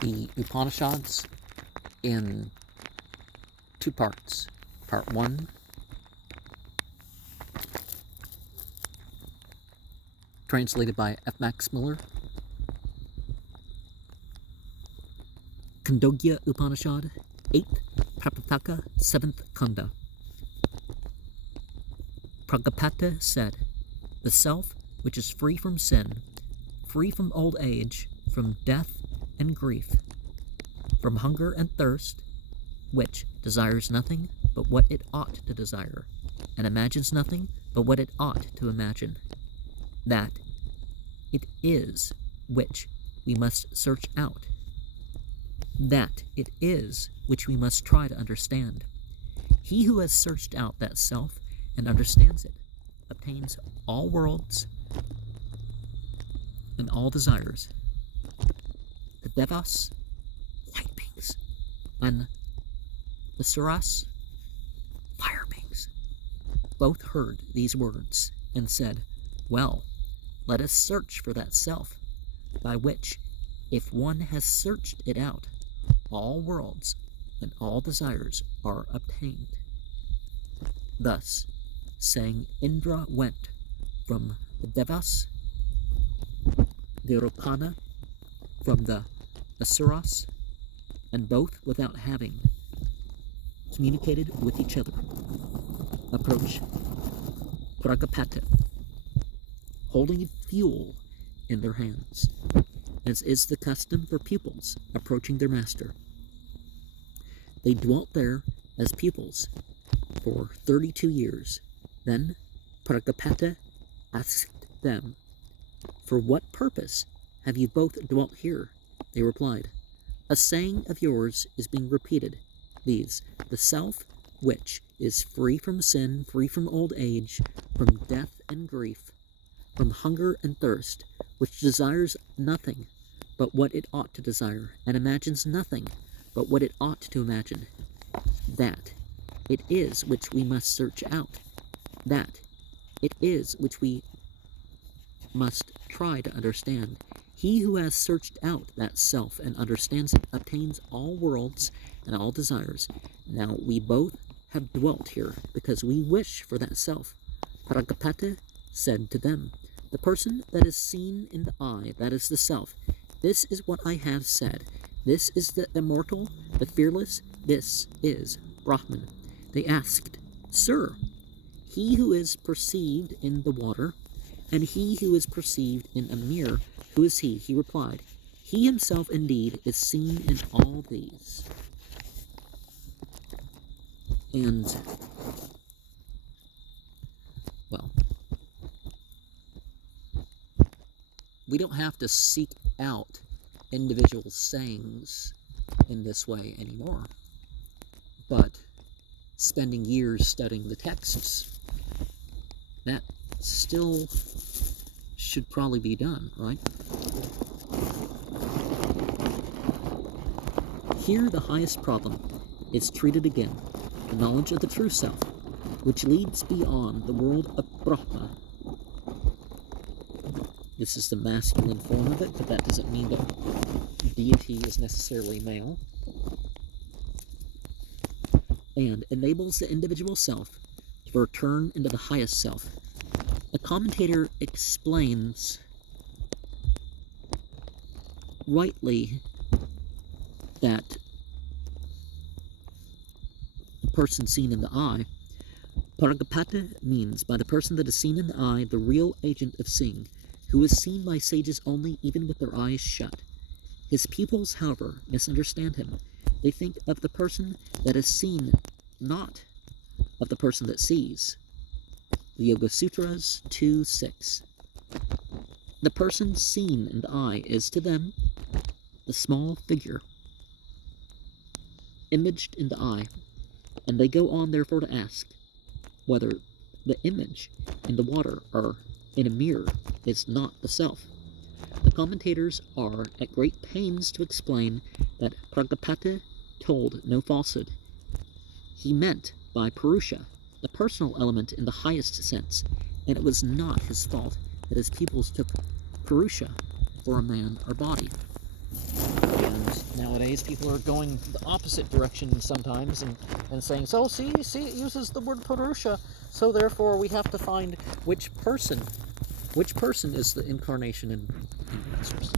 the Upanishads in two parts. Part 1, translated by F. Max Muller. Khandogya Upanishad 8.7, 7th Khanda. Prajapata said, "The self which is free from sin, free from old age, from death and grief, from hunger and thirst, which desires nothing but what it ought to desire, and imagines nothing but what it ought to imagine, that it is which we must search out, that it is which we must try to understand. He who has searched out that self and understands it obtains all worlds and all desires." The devas, light beings, and the suras, fire beings, both heard these words and said, "Well, let us search for that self, by which, if one has searched it out, all worlds and all desires are obtained." Thus, saying, Indra went from the devas, Virupana from the asuras, and both, without having communicated with each other, approach Prajapata, holding fuel in their hands, as is the custom for pupils approaching their master. They dwelt there as pupils for 32 years. Then Prajapata asked them, "For what purpose have you both dwelt here?" They replied, "A saying of yours is being repeated, viz., the self which is free from sin, free from old age, from death and grief, from hunger and thirst, which desires nothing but what it ought to desire, and imagines nothing but what it ought to imagine, that it is which we must search out, that it is which we must try to understand. He who has searched out that self and understands it obtains all worlds and all desires. Now we both have dwelt here because we wish for that self." Prajapata said to them, "The person that is seen in the eye, that is the self. This is what I have said. This is the immortal, the fearless. This is Brahman." They asked, "Sir, he who is perceived in the water, and he who is perceived in a mirror, who is he?" He replied, "He himself indeed is seen in all these." And, well, we don't have to seek out individual sayings in this way anymore, but spending years studying the texts, that still should probably be done, right? Here the highest problem is treated again, the knowledge of the true self, which leads beyond the world of Brahma. This is the masculine form of it, but that doesn't mean that deity is necessarily male. And enables the individual self to return into the highest self. A commentator explains rightly that the person seen in the eye, Prajapata means by the person that is seen in the eye, the real agent of seeing, who is seen by sages only, even with their eyes shut. His pupils, however, misunderstand him. They think of the person that is seen, not of the person that sees. The Yoga Sutras 2.6. The person seen in the eye is to them the small figure imaged in the eye, and they go on therefore to ask whether the image in the water or in a mirror is not the self. The commentators are at great pains to explain that Prajapata told no falsehood. He meant by Purusha the personal element in the highest sense, and it was not his fault that his pupils took Purusha for a man or body. And nowadays, people are going the opposite direction sometimes and saying, so see, it uses the word Purusha, so therefore we have to find which person is the incarnation in the answers.